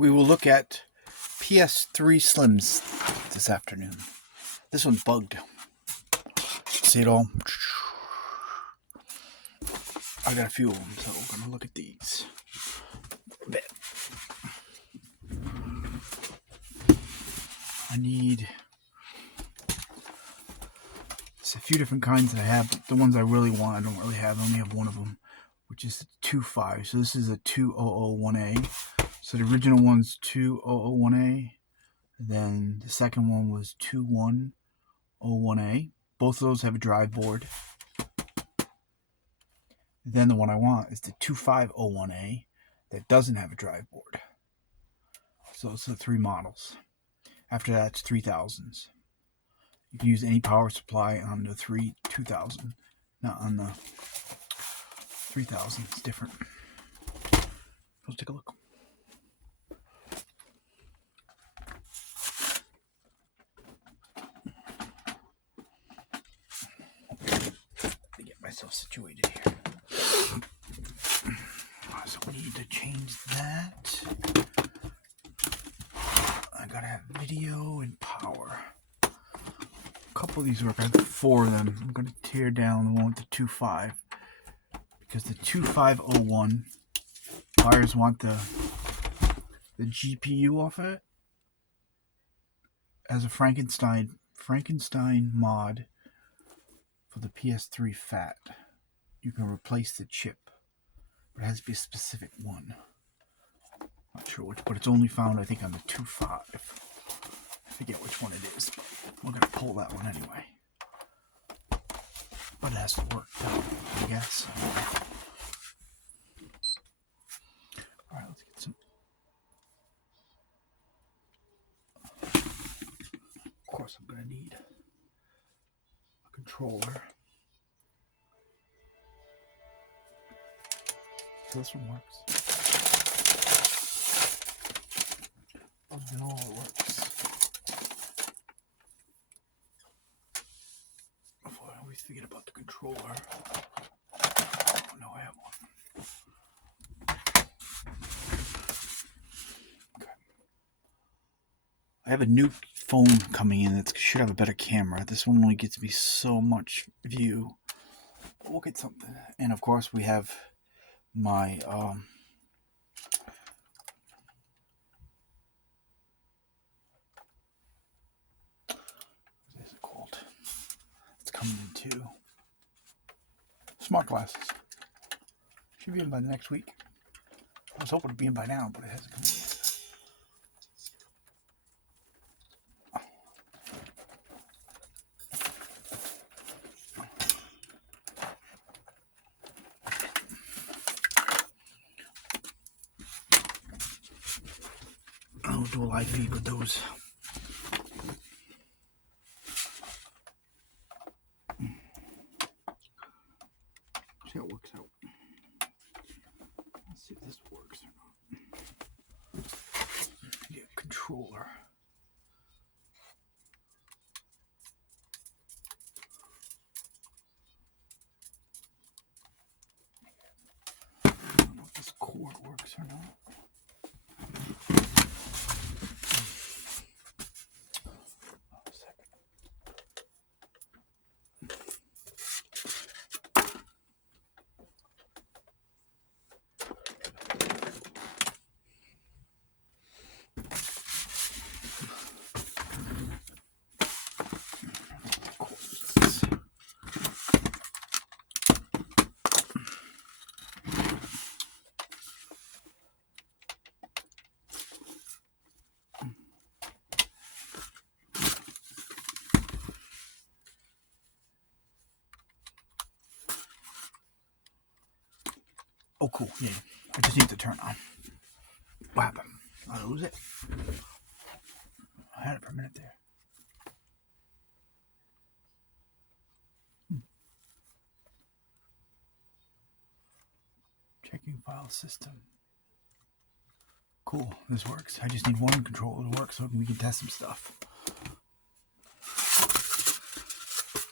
we will look at PS3 Slims this afternoon. This one's bugged. See it all? I got a few of them, so we're going to look at these. I need... It's a few different kinds that I have, but the ones I really want, I don't really have. I only have one of them, which is the 2.5. So this is a 2001A. So the original one's 2001A. Then the second one was 2101A. Both of those have a drive board. Then the one I want is the 2501A that doesn't have a drive board. So it's the three models. After that, it's 3000s. You can use any power supply on the 2000, not on the 3000. It's different. Let's take a look. Let me get myself situated here. So we need to change that. I gotta have video and power. A couple of these work. I have 4 of them. I'm gonna tear down the one with the 2.5 because the 2501 buyers want the GPU off of it as a Frankenstein mod for the PS3 FAT. You can replace the chip, but it has to be a specific one. Not sure which, but it's only found, I think, on the 2.5. I forget which one it is, but we're going to pull that one anyway. But it has to work, though, I guess. Alright, let's get some. Of course, I'm going to need a controller. So this one works. And all it works. I always forget about the controller. Oh no, I have one. Okay. I have a new phone coming in that should have a better camera. This one only gets me so much view. But we'll get something. And of course we have my what is it called? It's coming in too. Smart glasses. Should be in by the next week. I was hoping to be in by now, but it hasn't come in yet. I'll do a live feed with those. See how it works out. Let's see if this works or not. Get a controller. I don't know if this cord works or not. Oh, cool. Yeah. I just need to turn on. What happened? I lose it? I had it for a minute there. Checking file system. Cool. This works. I just need one controller to work so we can test some stuff.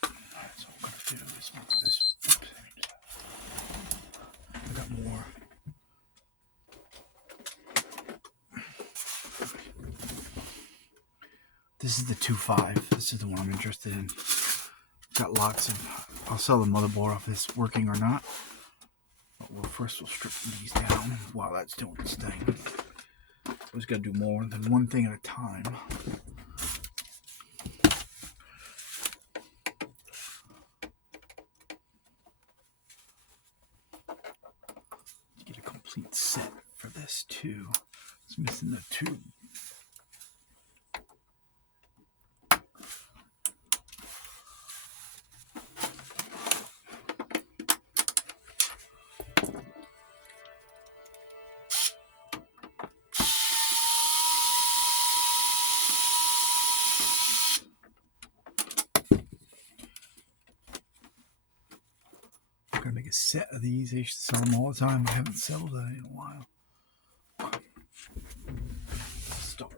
Alright, so I'm going to do this one for this. Oops, I got more. This is the 2.5. This is the one I'm interested in. Got lots of... I'll sell the motherboard off if it's working or not. But first we'll strip these down while that's doing its thing. Always got to do more than one thing at a time. Get a complete set for this too. It's missing the tube. I'm gonna make a set of these. I used to sell them all the time. I haven't sold that in a while. Start.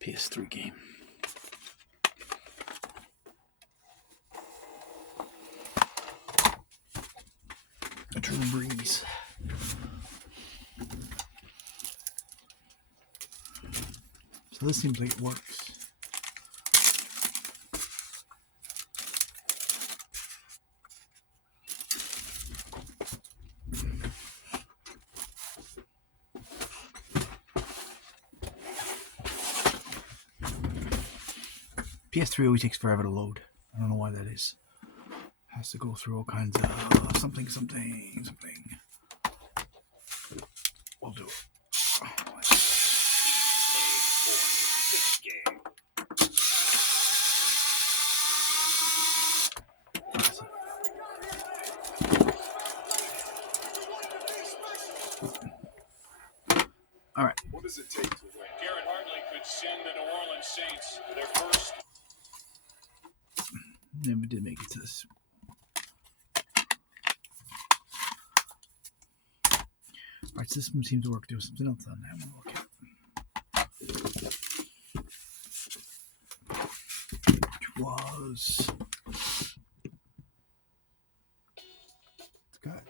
PS3 game. A true breeze. So this seems like it works. PS3 always takes forever to load. I don't know why that is. Has to go through all kinds of something. We'll do it. All right. What does it take to win? Garrett Hartley could send the New Orleans Saints to their first. Never did make it to this. All right, so this one seems to work. There was something else on that one. Look at. Which was. It's good.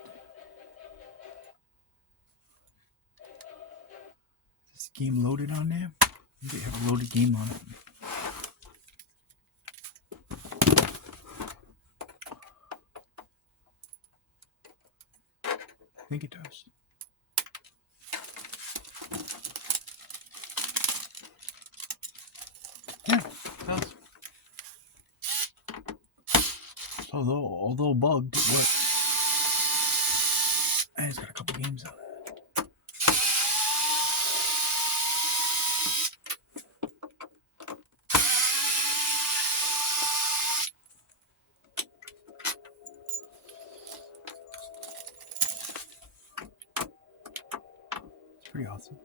Is this game loaded on there? They have a loaded game on it. I think it does. Yeah, it does. Although bugged, it works. And it's got a couple games on it. Pretty awesome.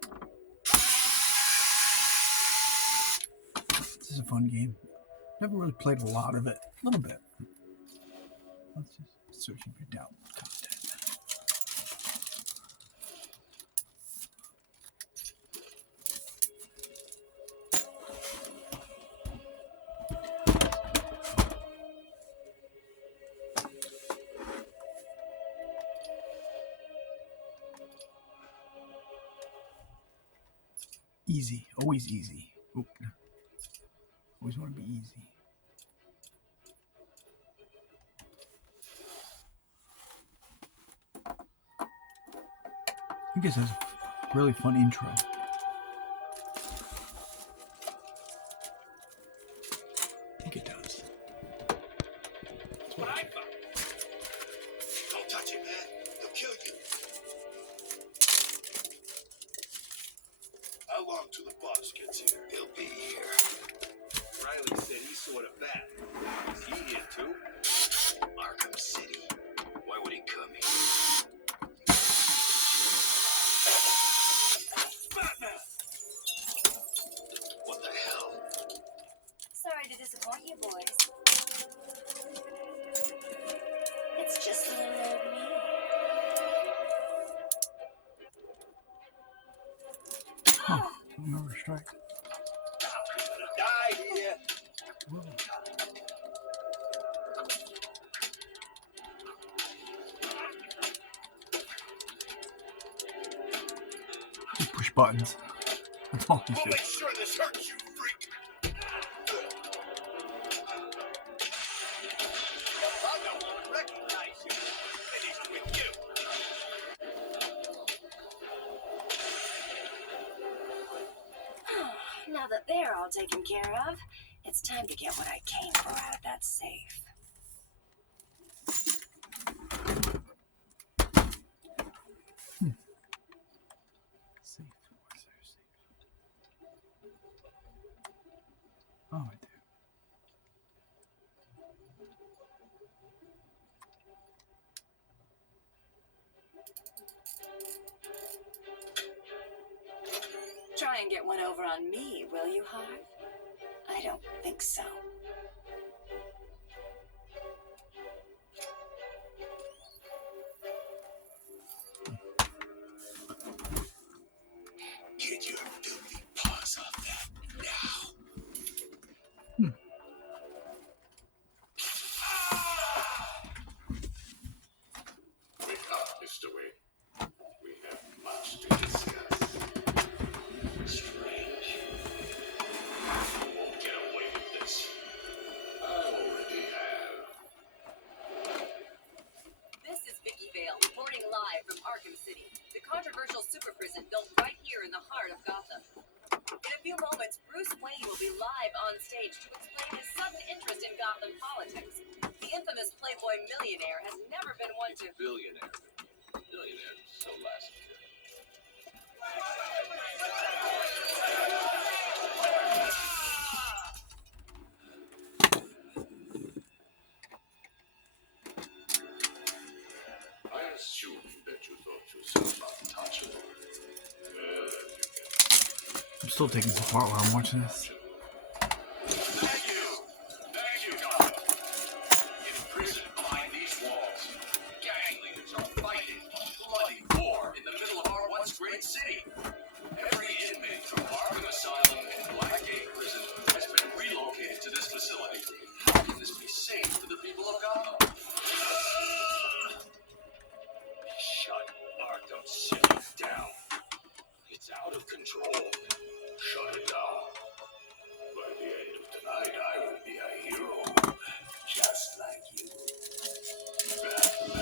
This is a fun game. Never really played a lot of it. A little bit. Let's just searching for down content. Easy, always easy. Oop. Always want to be easy. I guess that's a really fun intro. I think it does. That's what I found. Don't touch it, man. He'll kill you. How long till the boss gets here? He'll be here. Riley said he saw the bat. Is he here too? Arkham City. Why would he come here? Batman! What the hell? Sorry to disappoint you, boys. It's just little old me. Huh. Another strike. I'm gonna die here. Whoa. buttons. That's all he We'll did. make sure this hurts you, freak. The bugger won't recognize you. Finished with you. Now that they're all taken care of, it's time to get what I came for out of that safe. Safe. Where's their safe? Oh, right there. Try and get one over on me, will you, Harv? I don't think so. Get your filthy paws off that now. Wake up, Mr. Wade. We have much to discuss. Strange. You won't get away with this. I already have. This is Vicky Vale reporting live from Arkham City, the controversial super prison built right here in the heart of Gotham. In a few moments, Bruce Wayne will be live on stage to explain his sudden interest in Gotham politics. The infamous Playboy millionaire has never been one to... Billionaire. Billionaire. So last year. I assume that you thought yourself untouchable. I'm still taking some part while I'm watching this. Thank you, Gotham. In prison behind these walls, gang leaders are fighting a bloody war in the middle of our once great city. Every inmate from Arkham Asylum and Blackgate Prison has been relocated to this facility. How can this be safe for the people of Gotham? Shut Arkham City down. It's out of control. Shut it down. By the end of tonight, I will be a hero. Just like you. Batman.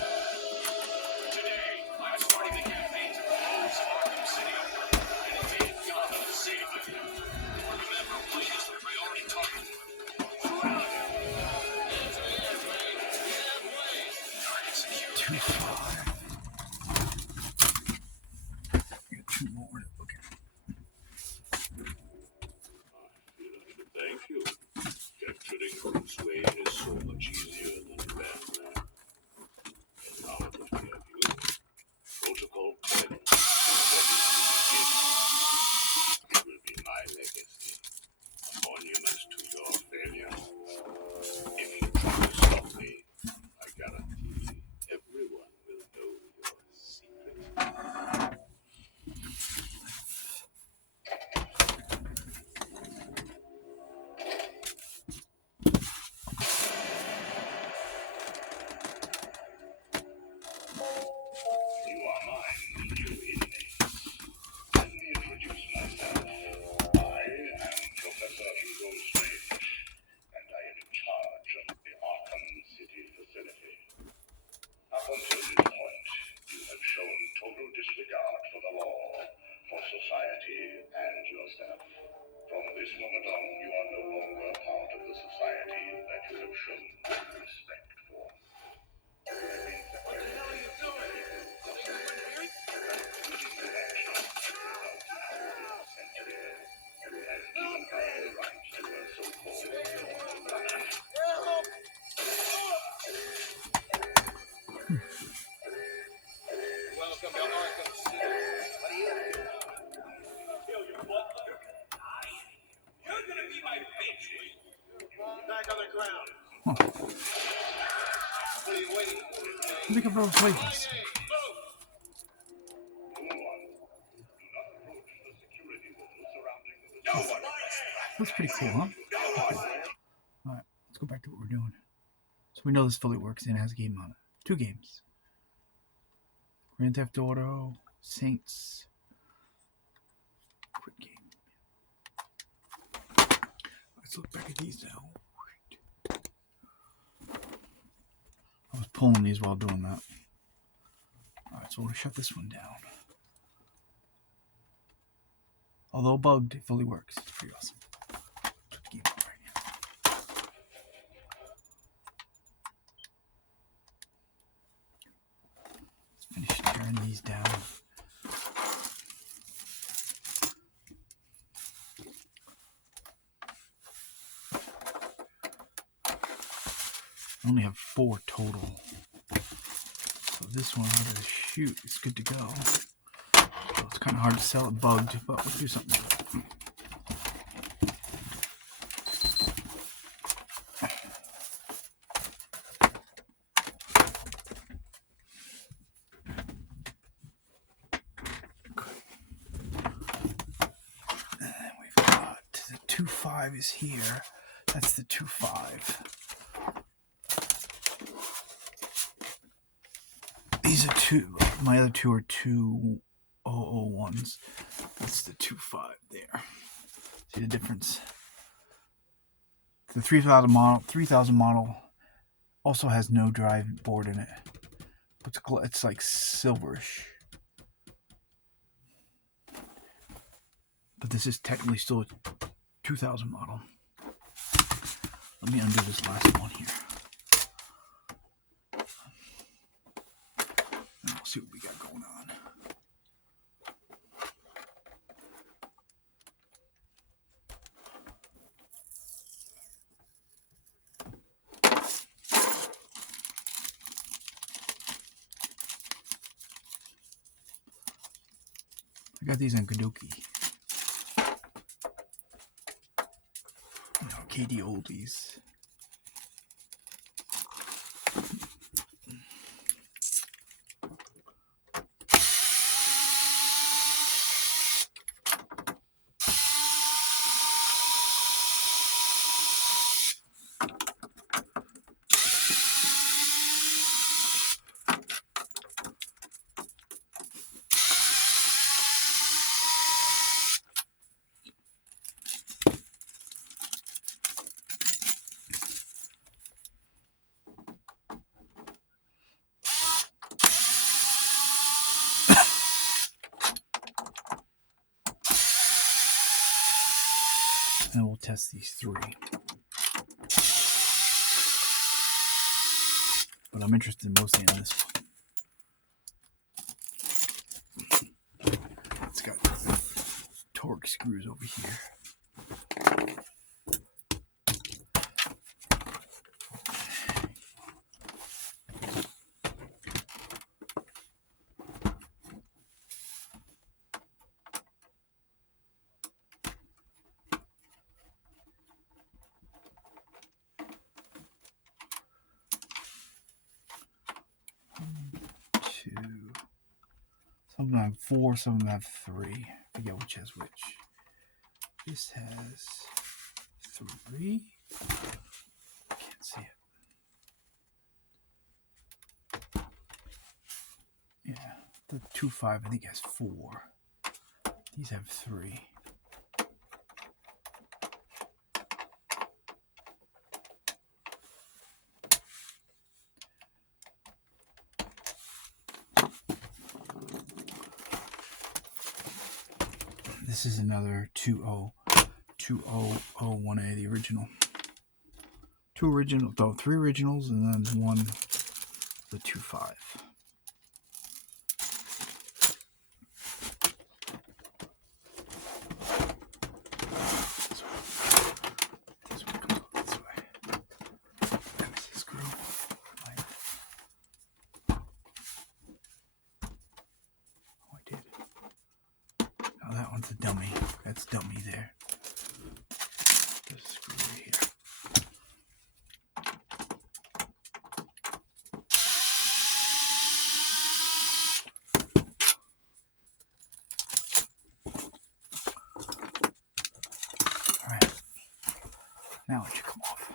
Today, I'm starting the campaign to close Arkham City and invade Gotham safely. Remember, Wayne is the priority target. Surround him. Target secured. Too far. Two more. Okay. Thank you. Capturing Bruce Wayne is so much easier than Batman. And now that we have you, Protocol 10 will be my legacy. A monument to your failure. If you try to stop me, I guarantee everyone will know your secret. You are mine, you inmates. Let me introduce myself. I am Professor Hugo Strange, and I am in charge of the Arkham City facility. Up until this point, you have shown total disregard for the law, for society, and yourself. From this moment on, you are no longer part of the society that you have shown respect for. What the hell are you doing? Welcome to Arkham City. What are you doing? Kill you, butler. You're gonna die. You're gonna be my bitch. Back on the ground. What are you waiting for? I think I'm waiting. That's pretty cool, huh? Alright, let's go back to what we're doing. So we know this fully works and it has a game on it. 2 games. Grand Theft Auto, Saints. Quit game. Let's look back at these now. I was pulling these while doing that. Alright, so we'll shut this one down. Although bugged, it fully works. It's pretty awesome. Put the game on right now. Let's finish tearing these down. I only have 4 total. So this one, I'm gonna shoot. It's good to go. So it's kind of hard to sell it bugged, but we'll do something with it. And we've got the 2.5 is here. That's the 2.5. These are 2. My other 2 are 2001s. That's the 2.5 there. See the difference? The 3000 model also has no drive board in it. It's like silverish. But this is technically still a 2000 model. Let me undo this last one here. And we'll see what we got going on. I got these on Kadoki. KD oldies. And we'll test these 3. But I'm interested mostly in this one. It's got torque screws over here. Some of them have 4, some of them have 3. I forget which has which. This has 3. Can't see it. Yeah, the 2.5 I think has 4. These have 3. This is another 2001A, the original. 3 originals, and then 1, the 2.5. This one goes this way. There's the screw. Oh, I did. Oh, that one's a dummy. That's dummy there. There's a screw right here. Alright. Now it should come off.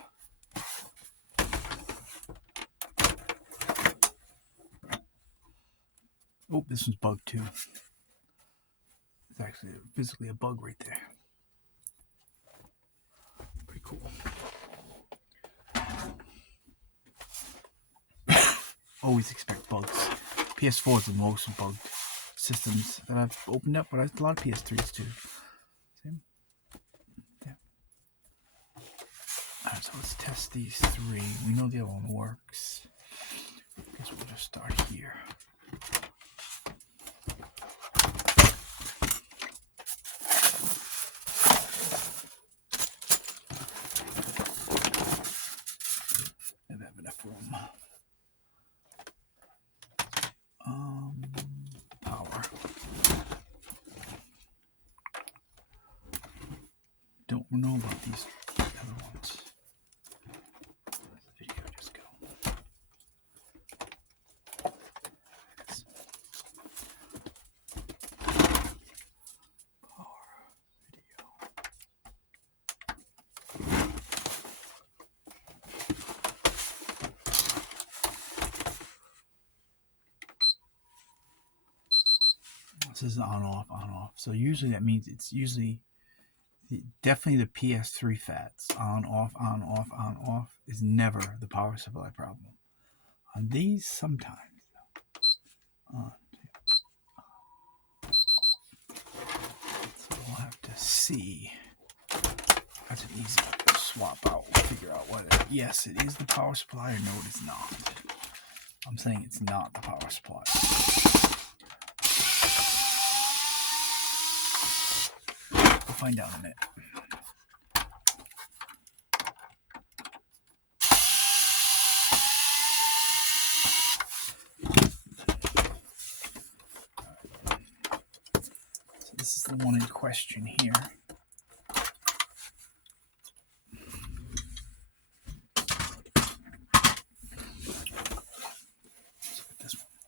Oh, this one's bugged too. It's actually physically a bug right there. Pretty cool. Always expect bugs. PS4 is the most bugged systems that I've opened up, but a lot of PS3s too. See? Yeah. Alright, so let's test these three. We know the other one works. I guess we'll just start here. Never have enough room. Power. Don't know about these other ones. Where's the video just go? Power video. This is on off, on off. So usually that means it's usually definitely the PS3 fats. On off, on off, on off is never the power supply problem. On these, sometimes. On, so we'll have to see. That's an easy swap out. We'll figure out whether yes, it is the power supply or no, it is not. I'm saying it's not the power supply. We'll find out in a minute. So this is the one in question here.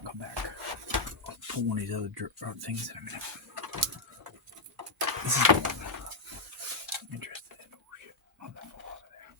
Come back. I'll pull one of these other things in a minute. This is the one I'm interested in. Oh shit. Oh, that fell out of there.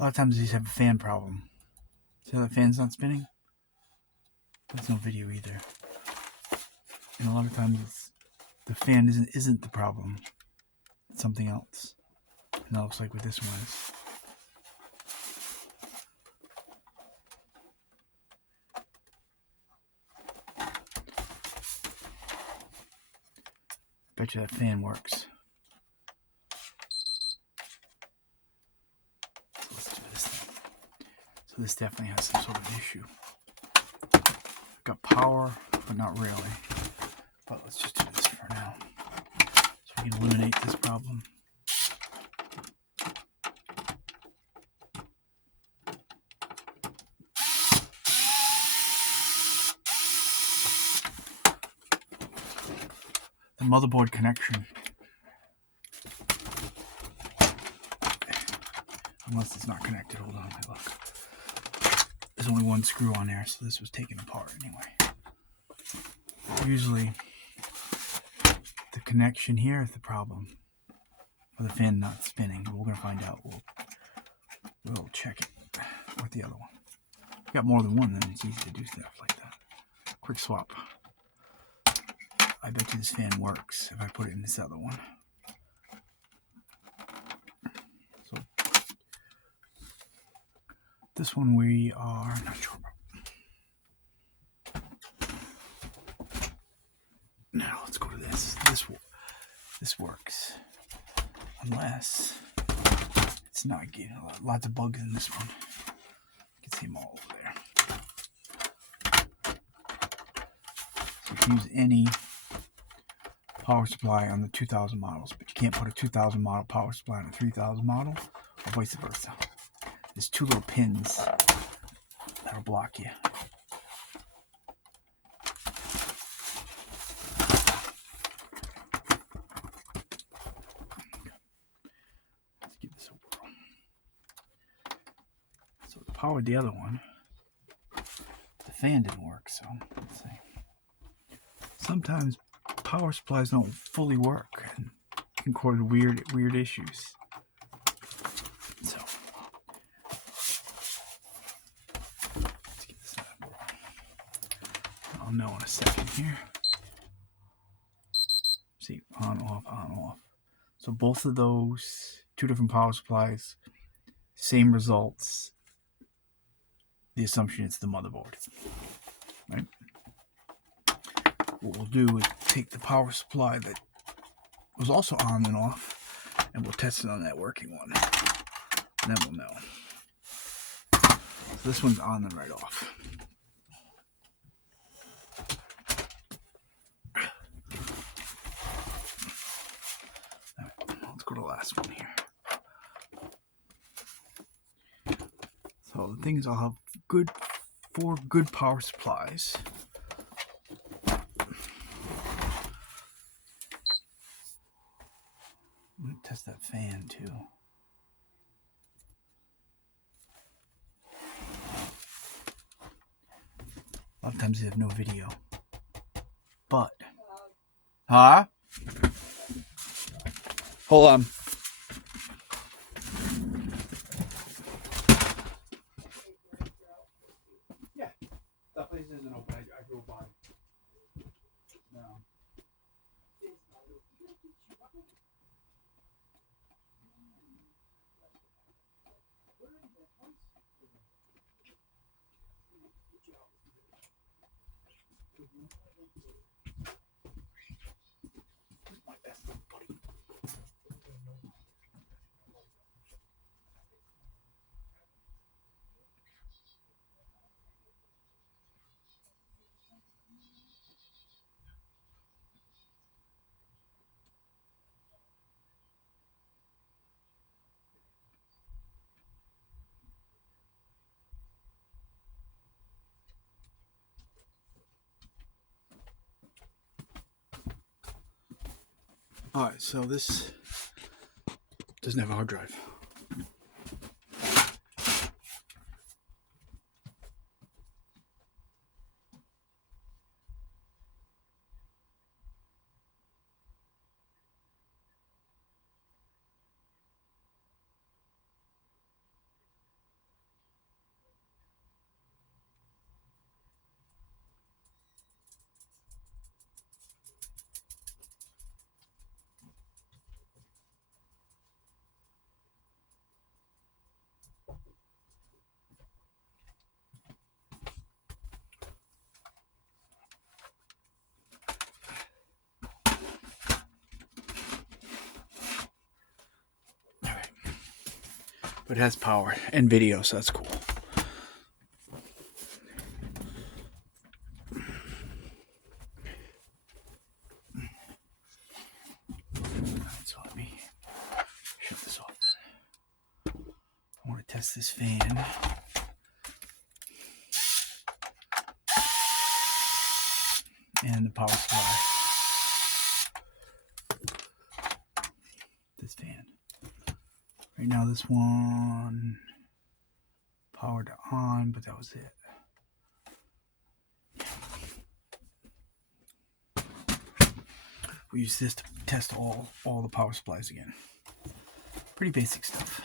A lot of times these have a fan problem. See how the fan's not spinning? There's no video either. And a lot of times it's, the fan isn't the problem. It's something else. And that looks like what this one is. Bet you that fan works. So let's do this thing. So this definitely has some sort of issue. Got power, but not really. But let's just do this for now. So we can eliminate this problem. The motherboard connection. Unless it's not connected. Hold on, let me look. There's only one screw on there, so this was taken apart anyway. Usually, the connection here is the problem. Or the fan not spinning. But we're going to find out. We'll check it with the other one. If you got more than one, then it's easy to do stuff like that. Quick swap. I bet you this fan works if I put it in this other one. So this one we are not sure about. Now let's go to this. This works. Unless it's not getting lots of bugs in this one. You can see them all over there. So you can use any power supply on the 2000 models, but you can't put a 2000 model power supply on a 3000 model or vice versa. There's two little pins that'll block you. Let's give this a whirl. So to power the other one, the fan didn't work, so let's see. Sometimes power supplies don't fully work and can cause weird issues. So let's get this out of the world. I'll know in a second here. See, on, off. So both of those, two different power supplies, same results. The assumption it's the motherboard, right? What we'll do is take the power supply that was also on and off, and we'll test it on that working one. And then we'll know. So this one's on and right off. All right, let's go to the last one here. So the thing is, I'll have four good power supplies. I'm going to test that fan too. A lot of times they have no video. But, huh? Hold on. Yeah, that place isn't open. I drove by. No. My best buddy. Alright, so this doesn't have a hard drive. But it has power and video, so that's cool. So let me shut this off then. I want to test this fan. And the power supply. This fan. Right now this one powered on, but that was it. We use this to test all the power supplies again. Pretty basic stuff.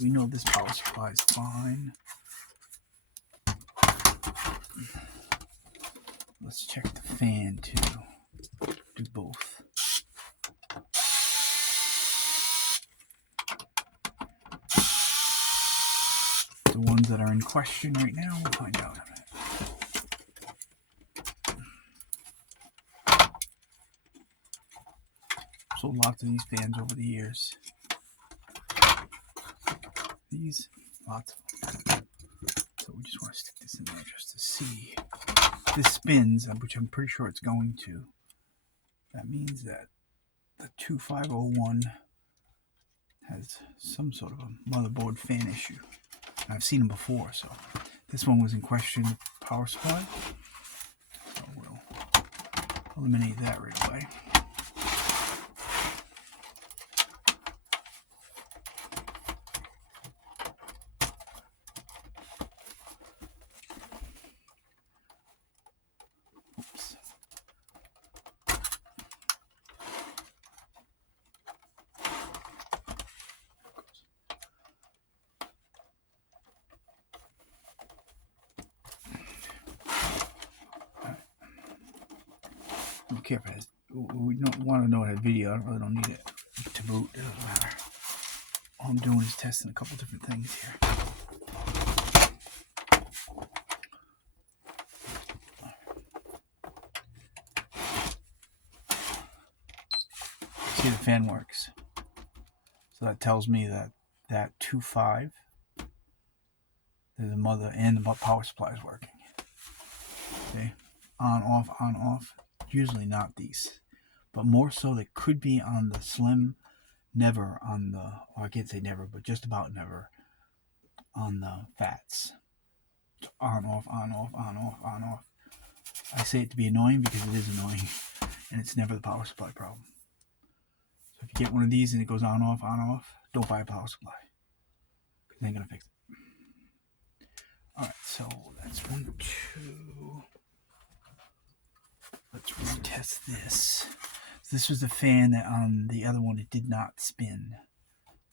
We know this power supply is fine. Let's check the fan too. Do both. The one ones that are in question right now. We'll find out in a minute. Sold lots of these fans over the years. These, lots of them. So we just want to stick this in there just to see. This spins, which I'm pretty sure it's going to. That means that the 2501 has some sort of a motherboard fan issue. I've seen them before, so this one was in question, the power supply. So we'll eliminate that right away. Oops. Be careful. We don't want to know that video. I really don't need it to boot. It doesn't matter. All I'm doing is testing a couple different things here. See, the fan works. So that tells me that 2.5, the mother and the power supply is working. Okay, on, off. Usually not these, but more so they could be on the slim, never on the, or I can't say never, but just about never on the fats. So on, off. I say it to be annoying because it is annoying, and it's never the power supply problem. So if you get one of these and it goes on, off, don't buy a power supply. It ain't gonna fix it. Alright, so that's 1, 2. Let's retest this. This was the fan that on the other one it did not spin.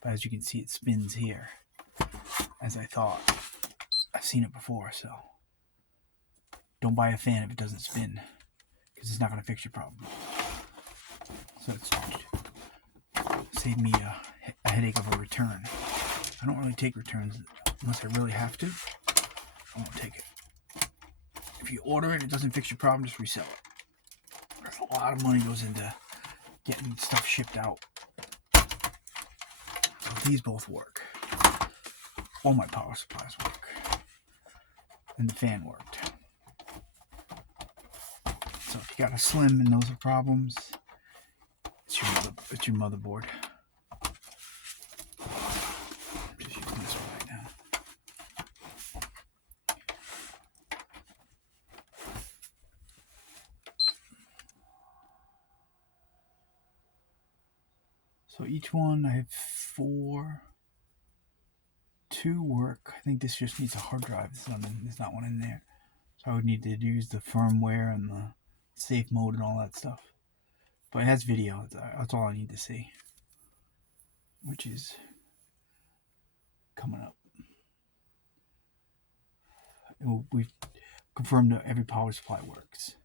But as you can see, it spins here. As I thought. I've seen it before, so don't buy a fan if it doesn't spin. Because it's not going to fix your problem. So it's saved me a headache of a return. I don't really take returns unless I really have to. I won't take it. If you order it, it doesn't fix your problem, just resell it. A lot of money goes into getting stuff shipped out. So these both work. All my power supplies work. And the fan worked. So if you got a slim and those are problems, it's your motherboard. I'm just using this one right now. So each one, I have 4. 2 work. I think this just needs a hard drive. There's not one in there. So I would need to use the firmware and the safe mode and all that stuff. But it has video. That's all I need to see. Which is coming up. We've confirmed that every power supply works.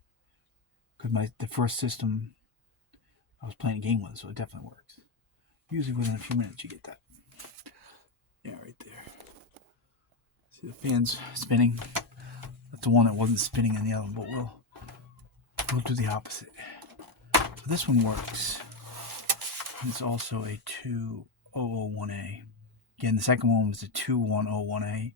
Because the first system I was playing a game with, so it definitely works. Usually within a few minutes you get that. Yeah, right there. See the fans spinning? That's the one that wasn't spinning in the other one, but we'll do the opposite. So this one works. It's also a 2001A. Again, the second one was a 2101A.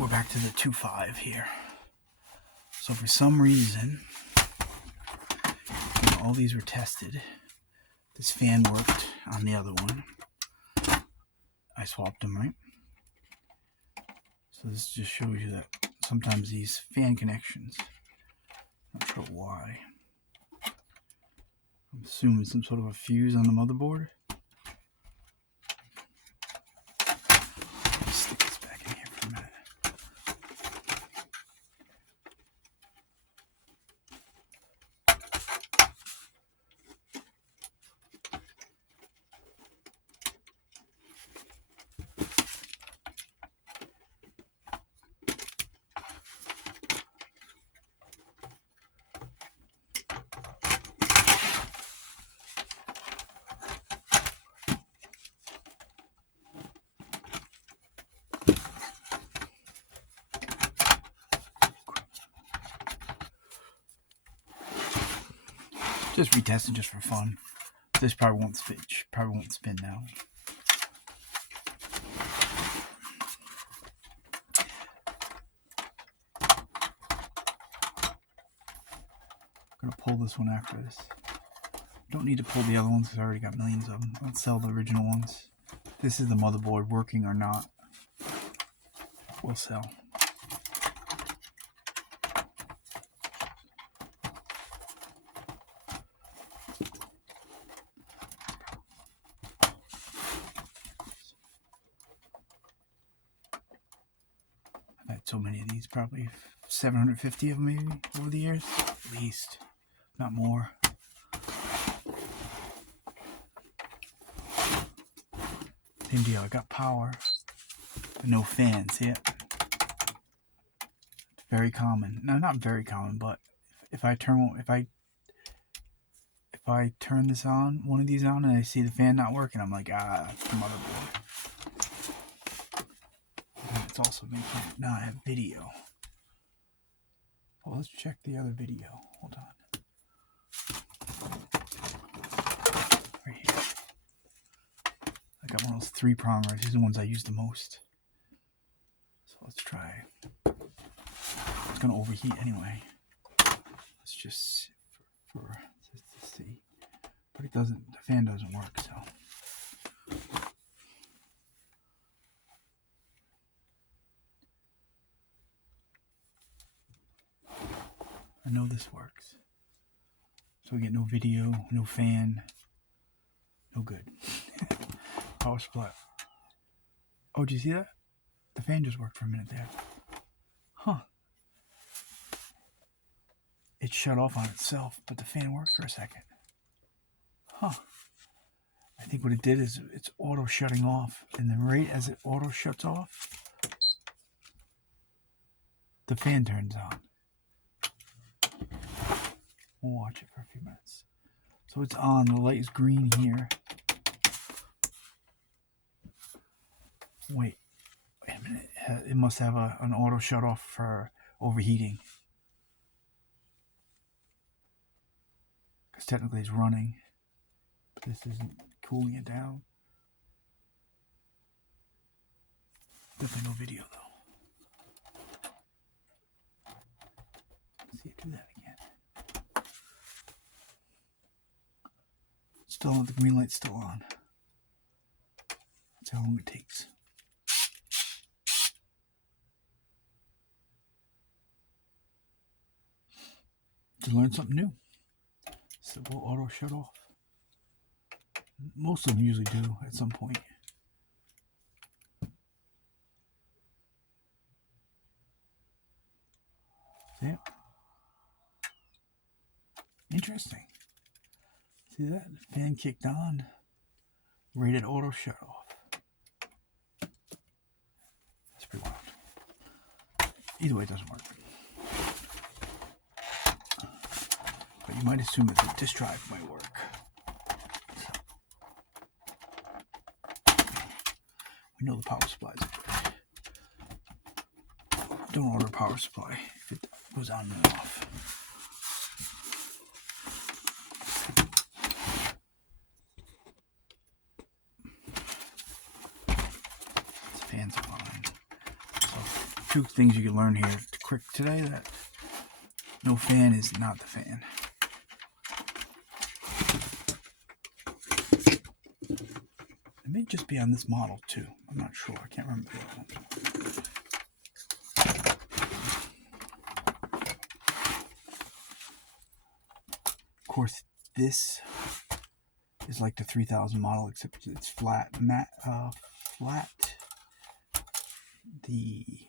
We're back to the 2.5 here. So for some reason, all these were tested. This fan worked on the other one. I swapped them, right? So this just shows you that sometimes these fan connections, not sure why. I'm assuming some sort of a fuse on the motherboard. Stick this back in here for a minute. Just retesting just for fun. This probably won't spin. Probably won't spin now. I'm gonna pull this one after this. Don't need to pull the other ones because I already got millions of them. Let's sell the original ones. This is the motherboard, working or not. We'll sell. I've had so many of these, probably 750 of them maybe over the years, at least, not more. Same deal, I got power, but no fan, see it? It's very common. No, not very common, but if I turn this on, one of these on, and I see the fan not working, I'm like, ah, it's the motherboard. And it's also making it not have video. Well, let's check the other video. Hold on. Right here. I got one of those 3-prongers. These are the ones I use the most. So let's try. It's gonna overheat anyway. Let's just just to see. But it doesn't. The fan doesn't work. So. I know this works. So we get no video, no fan, no good. Power supply. Oh, did you see that? The fan just worked for a minute there. Huh. It shut off on itself, but the fan worked for a second. Huh. I think what it did is it's auto shutting off, and then right as it auto shuts off, the fan turns on. We'll watch it for a few minutes. So it's on. The light is green here. Wait a minute. It must have an auto shut off for overheating. Because technically it's running. But this isn't cooling it down. Definitely no video though. Let's see it do that again. Still on, the green light's still on. That's how long it takes. To learn something new. So we'll auto shut off. Most of them usually do at some point. See it? Interesting. See that? The fan kicked on. Rated auto shut off. That's pretty wild. Either way, it doesn't work. But you might assume that the disk drive might work. So, we know the power supplies are good. Don't order a power supply if it goes on and off. Fans are fine. So, 2 things you can learn here quick today: that no fan is not the fan. It may just be on this model too. I'm not sure. I can't remember the other one. Of course, this is like the 3000 model, except it's flat, flat.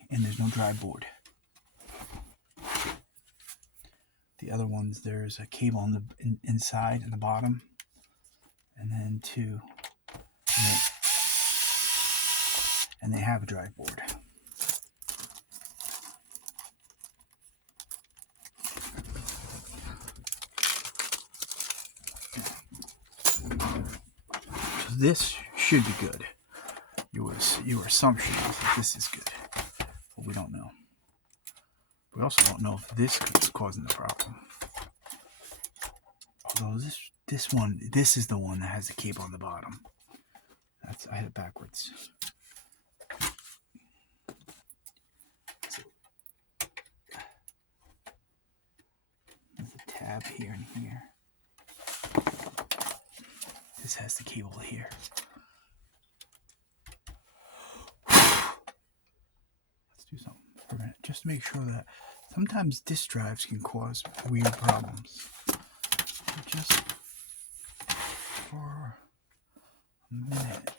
And there's no dry board. The other ones, there's a cable on the inside and the bottom, and then 2, and they have a dry board. So this should be good. Your assumption is that this is good, but we don't know. We also don't know if this is causing the problem. Although This is the one that has the cable on the bottom. I had it backwards. There's a tab here and here. This has the cable here. Let's do something for a minute, just to make sure that sometimes disk drives can cause weird problems. So just for a minute.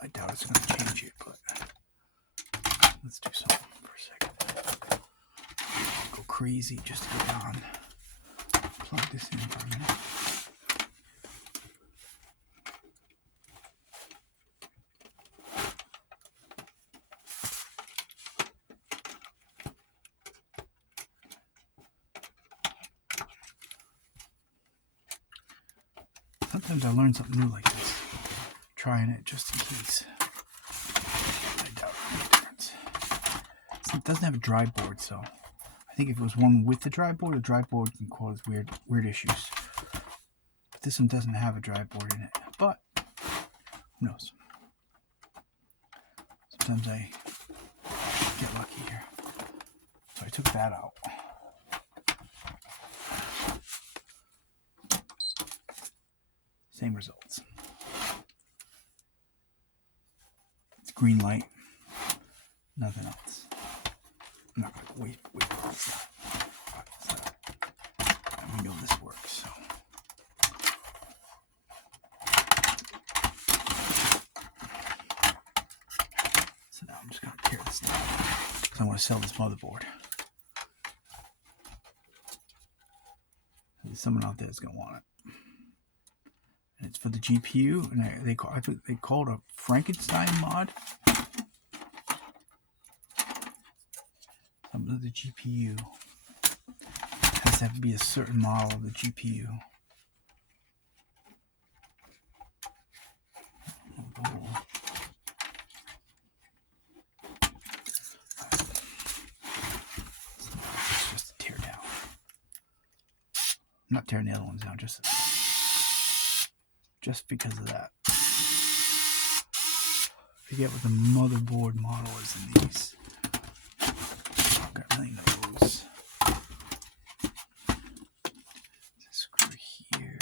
I doubt it's going to change it, but let's do something for a second. Go crazy just to get on. Plug this in for a minute. Sometimes I learn something new like this. Trying it just in case. I doubt it'll make a difference. So it doesn't have a dry board, so I think if it was one with the dry board can cause weird issues. But this one doesn't have a dry board in it. But who knows? Sometimes I get lucky here. So I took that out. Same results. It's green light. Nothing else. I'm not going to wait for this. And we know this works, so. So now I'm just going to tear this down because I want to sell this motherboard. There's someone out there that's going to want it. And it's for the GPU, and they call it a Frankenstein mod. Some of the GPU has to be a certain model of the GPU. It's just a tear down. I'm not tearing the other ones down, just because of that. Forget what the motherboard model is in these. I've got a million of those. Screw here.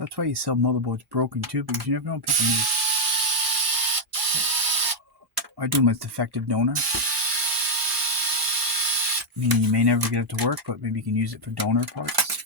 That's why you sell motherboards broken too, because you never know what people need. I do them as defective donor. Meaning you may never get it to work, but maybe you can use it for donor parts.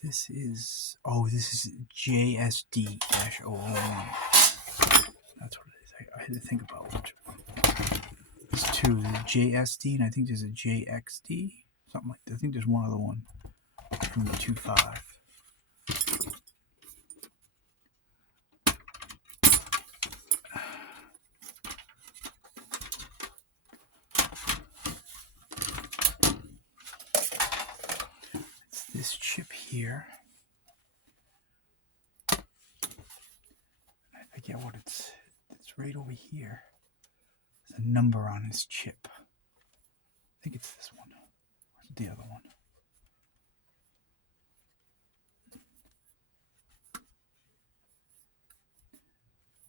This is JSD-001. That's what it is. I had to think about which one. There's two. There's JSD, and I think there's a JXD. Something like that. I think there's one other one from the 2.5. this chip here. I forget what it's right over here. There's a number on this chip. I think it's this one. Where's the other one?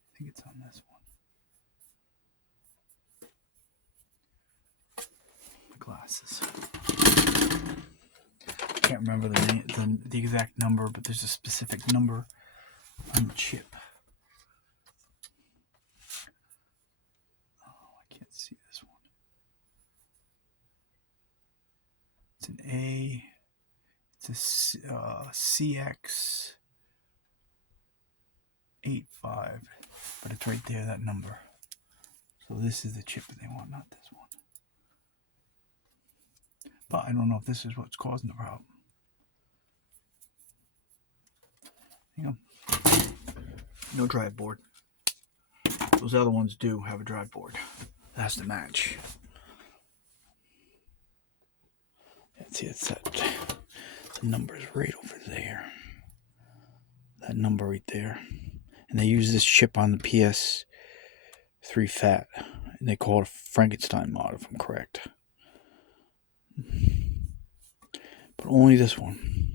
I think it's on this one. My glasses. I can't remember the exact number, but there's a specific number on the chip. Oh, I can't see this one. It's an A. It's a CX85, but it's right there, that number. So this is the chip that they want, not this one. But I don't know if this is what's causing the problem. Hang on. No drive board. Those other ones do have a drive board. That has to match. See, it's that. The number's right over there. That number right there. And they use this chip on the PS3 Fat. And they call it a Frankenstein mod, if I'm correct. But only this one.